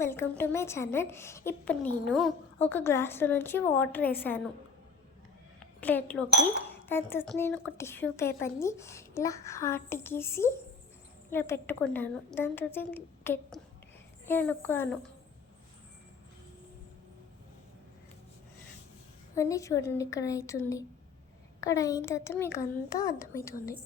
Welcome to my channel. ఇప్పుడు నేను ఒక గ్లాస్లో నుంచి వాటర్ వేసాను ప్లేట్లోకి. దాని తర్వాత నేను ఒక టిష్యూ పేపర్ని ఇలా హార్ట్ గీసి ఇలా పెట్టుకున్నాను. దాని తర్వాత నేను నొక్కాను. అన్నీ చూడండి, ఇక్కడ అవుతుంది. ఇక్కడ అయిన తర్వాత మీకు అంతా అర్థమవుతుంది.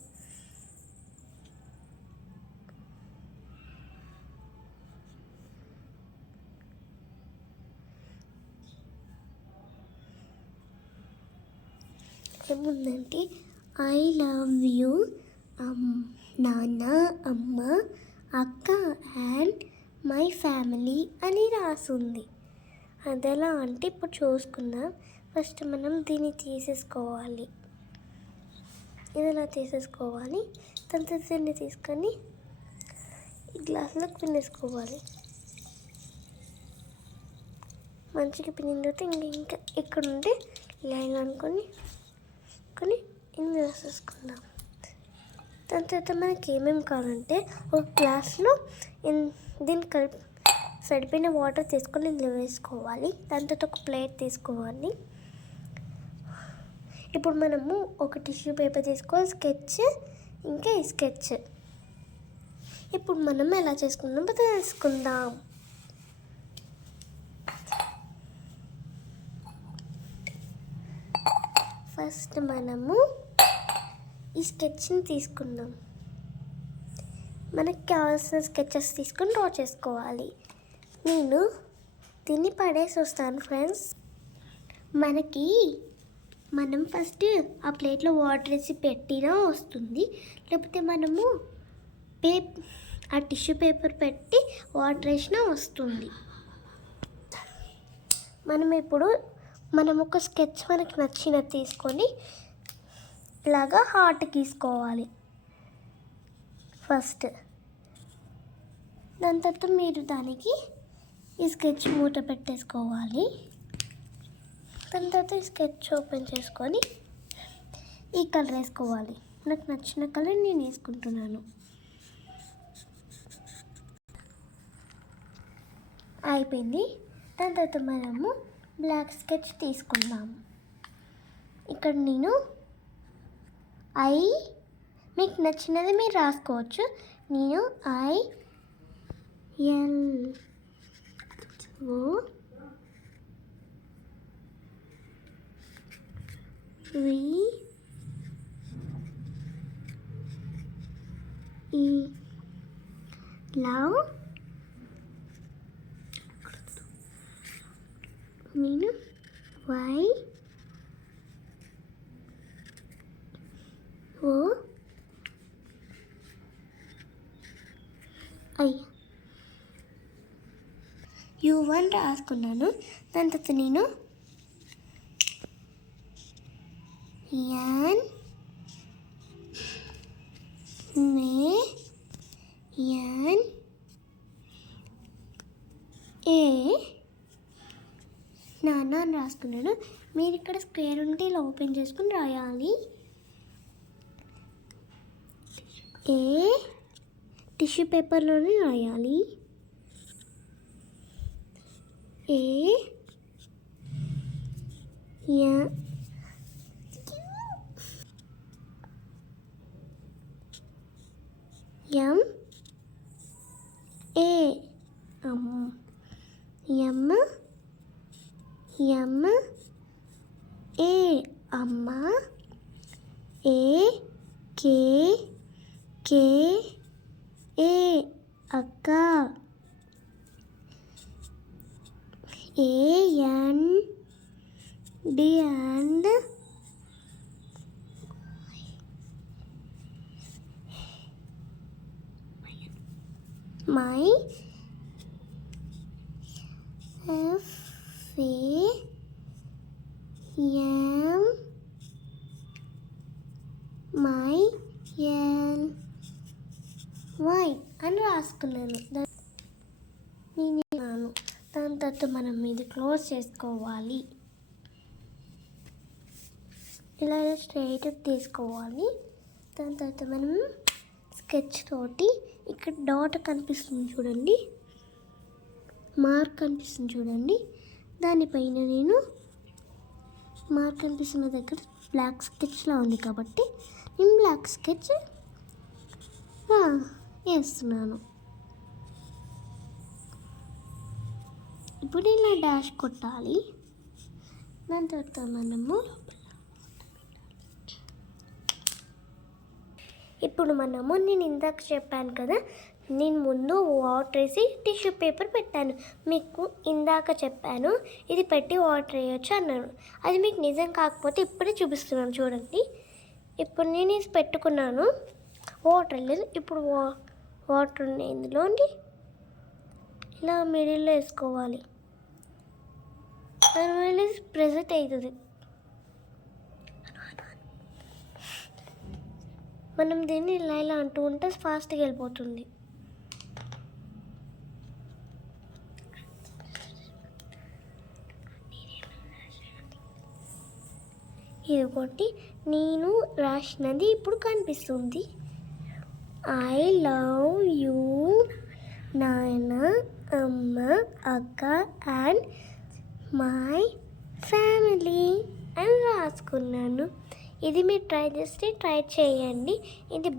ఏముందంటే ఐ లవ్ యూ నాన్న, అమ్మ, అక్క అండ్ మై ఫ్యామిలీ అని రాసుంది. అది ఎలా అంటే ఇప్పుడు చూసుకుందాం. ఫస్ట్ మనం దీన్ని తీసేసుకోవాలి. ఇది ఎలా తీసేసుకోవాలి, దాని తర్వాత దీన్ని తీసుకొని ఈ గ్లాసులోకి పిండేసుకోవాలి. మంచిగా పిండిన తర్వాత ఇంకా ఇక్కడ ఉంటే లైన్ అనుకొని ఇన్ని వేసేసుకుందాం. దాని తర్వాత మనకి ఏమేమి కావాలంటే ఒక గ్లాస్లో దీన్ని సరిపోయిన వాటర్ తీసుకొని ఇందులో వేసుకోవాలి. దాని తర్వాత ఒక ప్లేట్ తీసుకోవాలి. ఇప్పుడు మనము ఒక టిష్యూ పేపర్ తీసుకోవాలి, స్కెచ్, ఇంకా ఈ స్కెచ్. ఇప్పుడు మనం ఎలా చేసుకుందామో తెలుసుకుందాం. ఫస్ట్ మనము ఈ స్కెచ్ని తీసుకుందాం. మనకి కావాల్సిన స్కెచెస్ తీసుకొని డ్రా చేసుకోవాలి. నేను దీన్ని పడేసి వస్తాను ఫ్రెండ్స్. మనం ఫస్ట్ ఆ ప్లేట్లో వాటర్ వేసి పెట్టినా వస్తుంది, లేకపోతే మనము ఆ టిష్యూ పేపర్ పెట్టి వాటర్ వేసినా వస్తుంది. మనం ఒక స్కెచ్ మనకి నచ్చినది తీసుకొని ఇలాగా హార్ట్ గీసుకోవాలి ఫస్ట్. దాని తర్వాత మీరు దానికి ఈ స్కెచ్ మూత పెట్టేసుకోవాలి. దాని తర్వాత ఈ స్కెచ్ ఓపెన్ చేసుకొని ఈ కలర్ వేసుకోవాలి. నాకు నచ్చిన కలర్ నేను వేసుకుంటున్నాను. అయిపోయింది. దాని తర్వాత మనము బ్లాక్ స్కెచ్ తీసుకుందాము. ఇక్కడ నేను మీకు నచ్చినది మీరు రాసుకోవచ్చు. నేను లవ్ నేను U1 రాసుకున్నాను. దాని తర్వాత నేను నాన్న అని రాసుకున్నాను. మీరు ఇక్కడ స్క్వేర్ ఉంటే ఇలా ఓపెన్ చేసుకుని రాయాలి. టిష్యూ పేపర్లోనే రాయాలి. అమ్మ, అక్క, and my why అని రాసుకున్నాను. దాని తర్వాత మనం ఇది క్లోజ్ చేసుకోవాలి. ఇలా స్ట్రైట్ తీసుకోవాలి. దాని తర్వాత మనం స్కెచ్ తోటి ఇక్కడ డాట్ కనిపిస్తుంది చూడండి, మార్క్ కనిపిస్తుంది చూడండి, దానిపైన నేను మార్క్ కనిపిస్తున్న దగ్గర బ్లాక్ స్కెచ్లా ఉంది కాబట్టి నేను బ్లాక్ స్కెచ్ వేస్తున్నాను. ఇప్పుడు ఇలా డాష్ కొట్టాలి. దాని తర్వాత మనము నేను ఇందాక చెప్పాను కదా, నేను ముందు వాటర్ వేసి టిష్యూ పేపర్ పెట్టాను. మీకు ఇందాక చెప్పాను ఇది పెట్టి వాటర్ వేయచ్చు అన్నాను. అది మీకు నిజం కాకపోతే ఇప్పుడే చూపిస్తున్నాను చూడండి. ఇప్పుడు నేను ఇది పెట్టుకున్నాను, వాటర్ లేదు. ఇప్పుడు వాటర్ ఉన్నాయి ఇందులోండి ఇలా మిడిల్లో వేసుకోవాలి. దానివల్ల ప్రెజెంట్ అవుతుంది. మనం దీన్ని ఇలా అంటూ ఉంటే ఫాస్ట్గా వెళ్ళిపోతుంది. ఇదిగోటి నేను రాసినది ఇప్పుడు కనిపిస్తుంది. ఐ లవ్ యూ నాన్న, అమ్మ, అక్క అండ్ మై ఫ్యామిలీ అని రాసుకున్నాను. ఇది మీరు ట్రై చేయండి. ఇది